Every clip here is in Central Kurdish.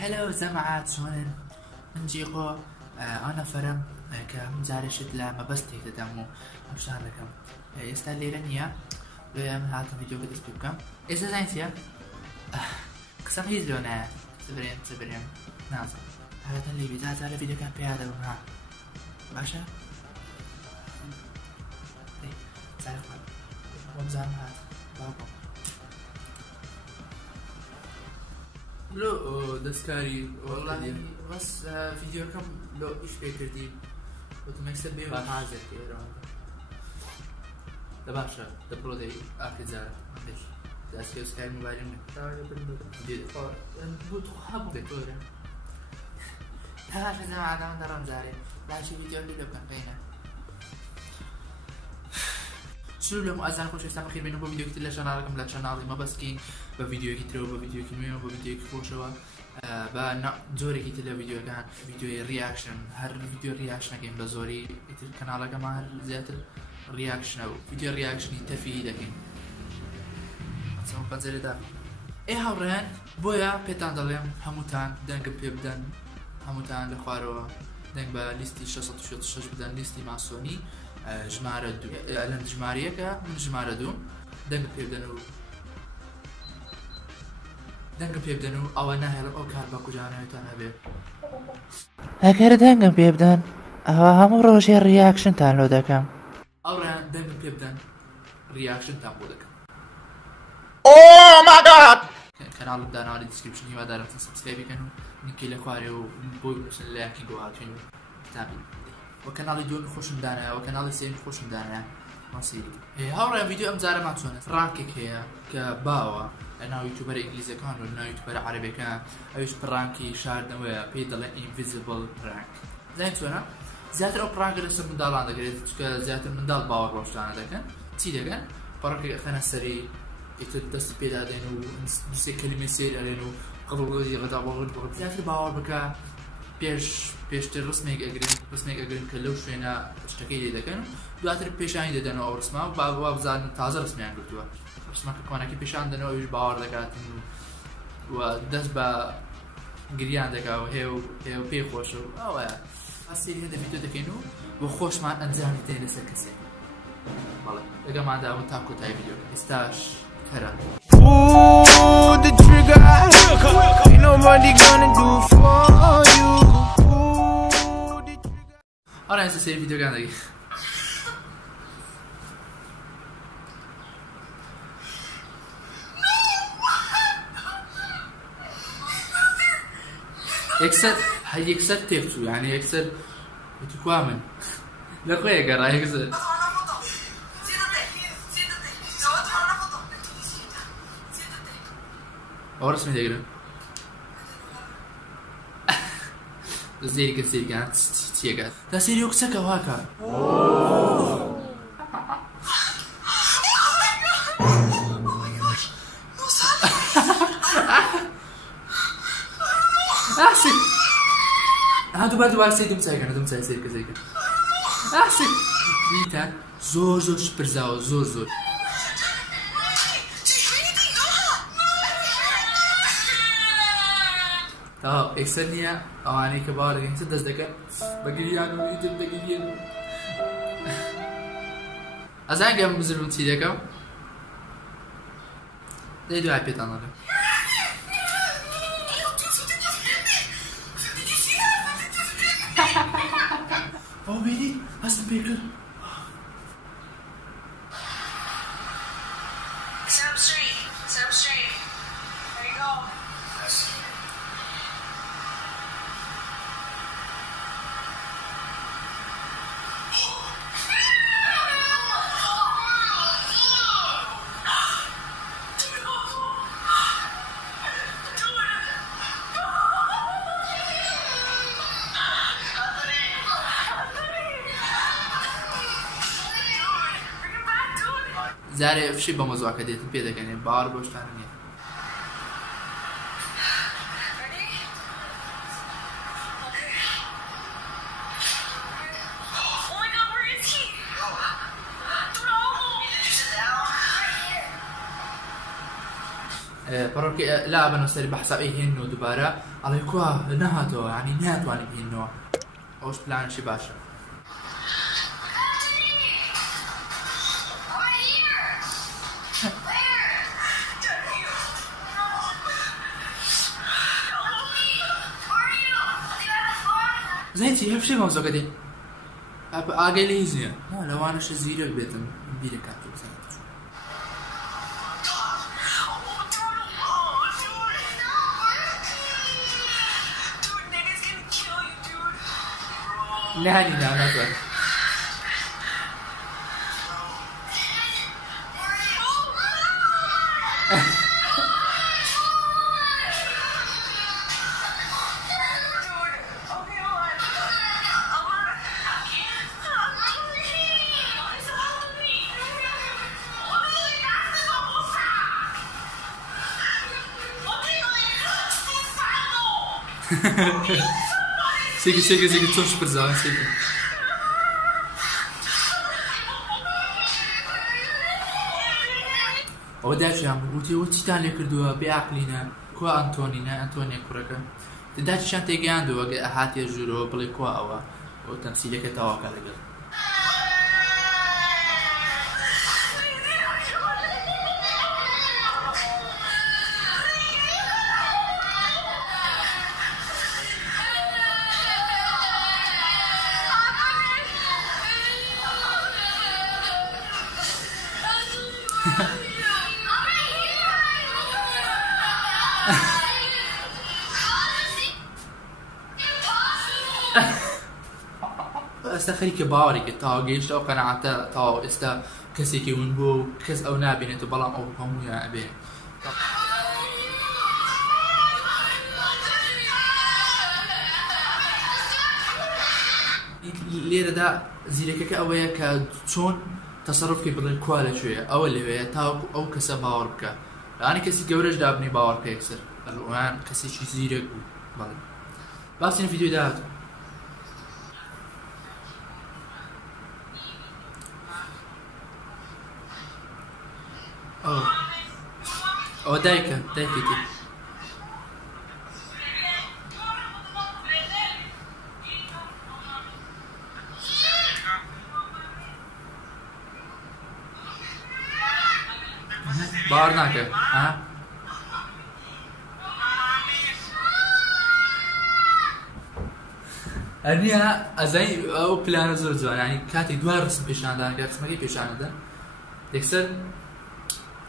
هلا جماعات شلونن؟ نجيكو انا فرم كمزارشت لما بس تهتدموا مشان لكم يستاهل ليرانيا من هذا الفيديو قد اسبوعكم اذا زينتيا قسم هيزلونا تبرين نازل هذا اللي بيزات على فيديو كان بهذا وها باشا تعرف ومزار هذا بابا لو دستكاري والله بس فيديوكم لو ايش بيكردي وتمكسب بيه ومعازل كده تباشا تبرودي اخر زار مفيش داسكي سكاي موبايل منك تعال بدي بود خاب بتوره هذا زمان انا درام زاري ماشي فيديو اللي كان بينا شنو لو مؤذن خوش استمع خير بينو فيديو كتير لشانالكم لا شانالي ما بس كين بفيديو كتير وبفيديو كينوين وبفيديو كفوشوا با زوري كتير فيديو كان فيديو رياكشن هر فيديو رياكشن كين بزوري كتير كناڵەکە مع زياتر رياكشن او فيديو رياكشن تفيد كين اسمو بنزل دا اي هاوران بويا بيتان دالم هموتان دنگ بيبدن هموتان لخواروا دنگ با ليستي 666 بدن ليستي مع سوني ژمارە دو لەم ژمارەیەکە من ژمارە دوم دەنگ پێ بدەن و ئەوە ناهێڵم ئەو کار بە کوجانەوەتان هەبێت ئەگەر دەنگم پێ بدەن ئەوە هەموو ڕۆژێ ڕیاکشنتان لۆ دەکەم ئەوڕیان دەنگم پێ بدەن ڕیاکشنتان بۆ دەکەم کەناڵم داناوەی دیسکریپشنی وادارم سەبسکرایبی بکەن و لینکی لە خوارێ و بۆی بنووسن لە یاکی گۆهاتوین و کتابی وكنالي دون خوش مدانا وكنالي سين خوش مدانا مصيري هاورا فيديو امزارة ما تسونا فرانكي هي كباوا انا يوتيوبر انجليزي كان ولا يوتيوبر عربي كان ايش برانكي شاردنا ويا بيدل انفيزيبل برانك زين تسونا زياتر او برانك رسم من دالان دقريت زياتر من دال باور روشتانا دكن تي دكن برانكي خنا سري يتدس بيدا دينو نسي كلمة سير علينو قبل غدا بغل زياتر باور بكا پێشتر ڕسمێک ئەگرن کە لەو شوێنە شتەکەی لێ دەکەن دواتر پیشانی دەدەنەوە ئەو ڕسمە و با بزانن تازە ڕسمیان گرتووە ڕسمەکە کۆنەکەی پیشان دەنەوە ئەویش باوەڕ دەکاتن و دەست بە گریان دەکات و هێ و پێی خۆشە و ئەوەیە ئەسیری هەندە ڤیدیۆ دەکەین و بۆ خۆشمان ئەنجامی دەین لەسەر کەسێک بەڵێ لەگەڵماندا تا کۆتایی ڤیدیۆ ئێستاش کەرە Ahora essa serie video grande aqui. يكسر هيكسر تيفتو يعني يكسر بتكوامن لا خويا قرا يكسر اور اسمه ديجرا زي كانت تيجا ده سيريو كسكا واكا احسن هادو بعد سيدم سايكا زيكا احسن بيتا زور شبرزاو زور اكسرنيا اواني كبار انت دزدك بقريان ويدم بقريان ازاي قام مزلون تيدك ديدو هاي بيتانا او بيدي اسم بيكر زاري افشي بموضوع كديت بيدك يعني بار بوشتان پڕانکی لا بەنەوەسەری بە حساب ئەی هێننەوە دووبارە ئەڵێ کوا نەهاتەوە یعنی ناتوانین بهێننەوە ئەوش پلانشی باشە زين شي هفشي ما وزوجة دي أقلي زين لا لو أنا شزيرة بيتم بيرك كاتو زين لا لا لا Sigue, todos prezados, sigue. أو داش يا مروتي وتشتان لك ردوا بعقلنا كوا أنتوني كوركا داش شان تيجان دوا هاتي الجرو بلي كوا أو تمثيلك تواقع لقل استخري كباري كتاجيش أو قناعته تاو استا كسيكي ونبو كس أو نابين تبلام أو هم يا أبي ليرة دا زيرك كأويا كشون تصرف كي بدل كوالا شوية أو اللي هي تاو أو كسا باورك أنا كسي جورج دابني باور كيكسر الآن كسي شي زيرك بعد بس الفيديو ده أو دايكا دي بارناك ها أنيها أزاي أو بلان زور زوان يعني كاتي دوار رسم بيشان دان كات اسمه كي بيشان دان ديكسر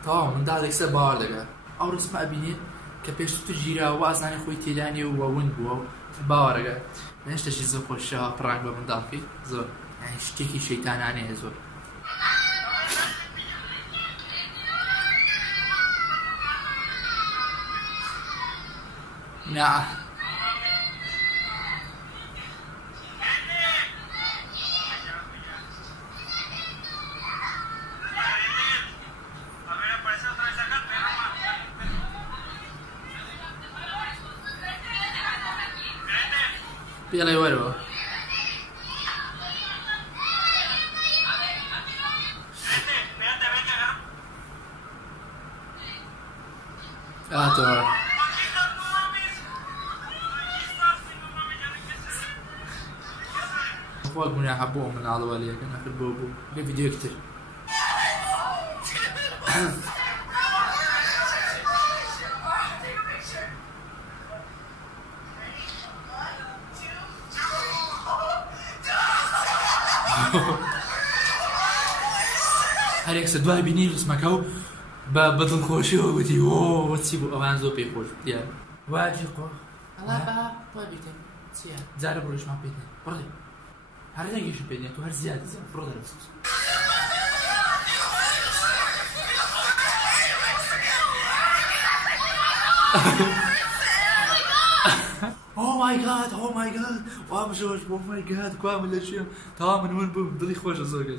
تمام من ده ديكسر بار دقا أو رسم أبيني كبيش تجيرا وأزاني خوي تيلاني ووندبو باور دقا نشتا شي زو خوشها برانك بمن دافي زور يعني شتيكي شيطان عني زور نعم يلا يوروا تمام اخوات بني حبوهم من على بالي كان اخر بوبو في فيديو كتير هريك سدواي بيني اسمك هو بدل خوشي وقتي اوه وتسيبوا اوان زو بيخوش ديال واجي قو الله با بيتم سيا زارب روش ما بيتم برضي هرجع يجي بيني تو هر زياده برضي Oh my god واه شوش oh my god كامل الاشياء تمام من وين بدي خوش الزوجة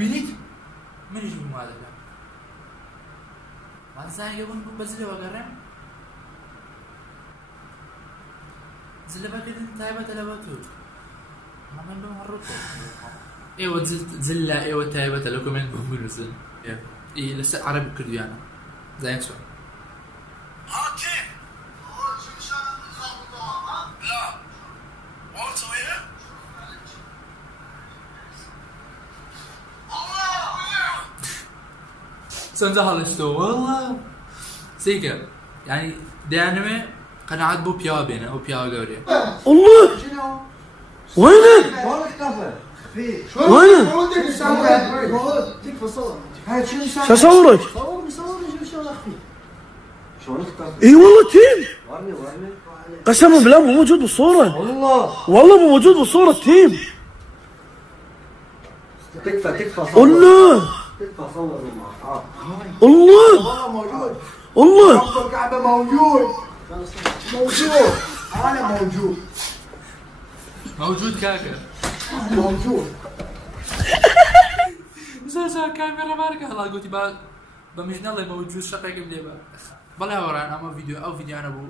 بینید منیش بووم وا دەکەم وانزانگە بوون بوو بە زلەوە گەڕێم زلەبەکردن تایبەتە لە بەتوو من بەم هەڕووتە ئێوە زل لە ئێوە تایبەتە لە کۆمنت بنووسن لەسەر عەرەبی کردویانە زانیت چۆن سنجا هەڵشتۆ وەڵڵا سیکە یعنی دەیانەوێ قەناعەت بۆ پیاوە بێنە ئەو پیاوە گەورەیە الله وينك؟ وينك؟ شو صورك؟ اي والله تيم قسما بالله مو موجود بالصورة والله مو موجود بالصورة تيم تكفى الله الله الله الكعبة موجود أنا موجود كاكا موجود زازا كاميرا ماركة هلا قلتي بقى بمجنالي موجود شقيق بليبا بلا وران اما فيديو او فيديو انا بو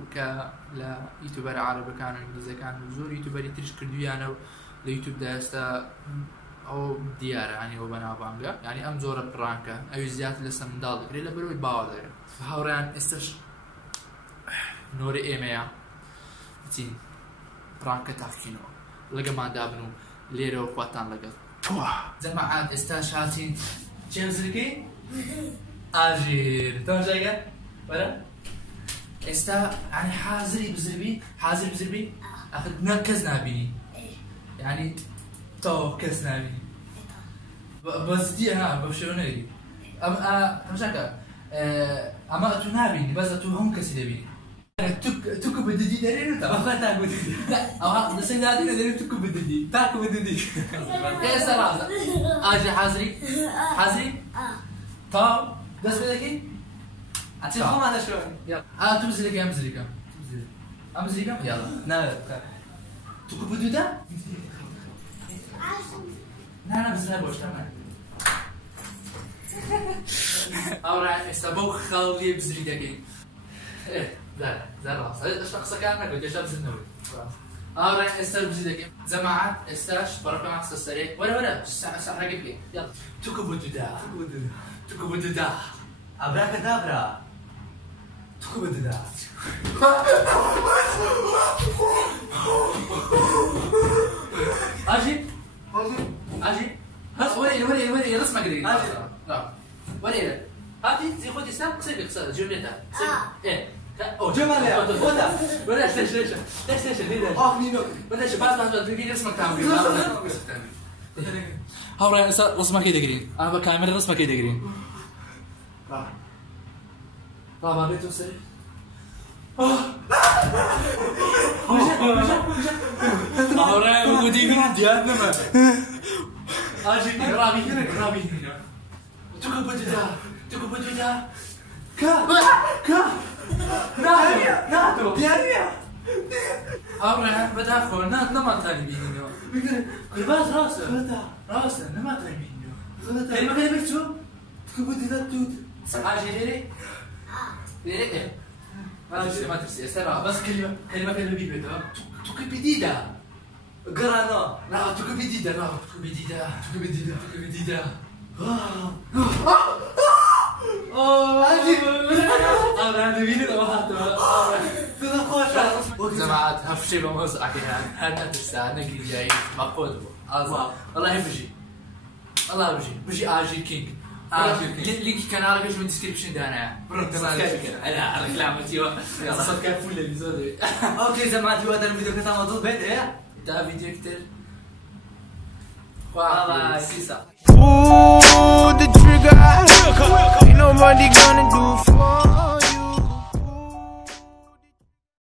لا يوتيوبر عربي كان انجليزي كان زور يوتيوبر يترش كردوي انا ليوتيوب داستا او ديار يعني هو بنا بانجا يعني ام زور برانكا او زياتر لسه من دال غير بروي باودر فهوران استش نوري ايميا تين برانكا تاكينو لقى ما دابنو ليرو خواتان لقى جماعات استاش هاتين چێزرگەی ئاژیر تۆژەگە وەرە ئێستا ینی حازری بزربی ئەخر کەس نابینی ینی تۆ کەس نابینی بەزدیە ها بە شێوەیەکی ئەمەشەکە ئەمە تو نابینی بەس تو هەموو کەسی دەبینی توکو بەددی دەرێن ئەوە لەسەر دادینە دەرێن توکو بەددی تاکو بەددی ئێستا ڕازە ئاژی حازری تاو دەست پێ دەکەی ئەچێ خۆمان دەشۆن تو بزرێکی ئەم بزریکەم یاڵە ناوێت توکو بەدودا نانە بزرە بۆشتەمە ئەوڕا ئێستا بەو خەڵی بزری دەکەین زار ڕاست ئێستا قسەکان نەکەوت گەشە بزنەوەی ئەوڕا ئێستا بزری دەکەین جەماعەت ئێستاش بەڕەکەمان قسە سەرێ وەرە سەحرەکە بکەین توکو بەدودا أبراك دابرا توکو بەدودا ئاژی وەرە ڕسمە گرێ وەرە هاتی زی خۆتی ستا قسەکە قسە جوێنێتە جمالة خذها ولاش ليش بعد ما تبي رسمك تعمل هاورا رسمك كي تقرين انا بكاميرا رسمك كي تقرين طبعا بيتو سري هاورا ودي من ديالنا ما اجي رابي هنا توكو بدودا كا نادو ديالنا هاورا بداخل نما طالبينه كرباز راسه نما طالبينه كلمه بيتو توكو بدودا توت اجي ليري ما ترسي استرا بس كلمه بيبدا توكو بديدا قرانا لا توكو بديدا جماعات هفشي بموز أكيد هذا تستاهل نقدر جاي مقود الله يبجي بجي آجي كينج لينك كەناڵەکەش من ديسكريبشن دانا أنا ركلامتي صار كان فل الإبيزود أوكي جماعة هذا الفيديو كان موضوع بيت إيه ده فيديو كتير والله سيسا Pull the trigger, ain't nobody gonna do for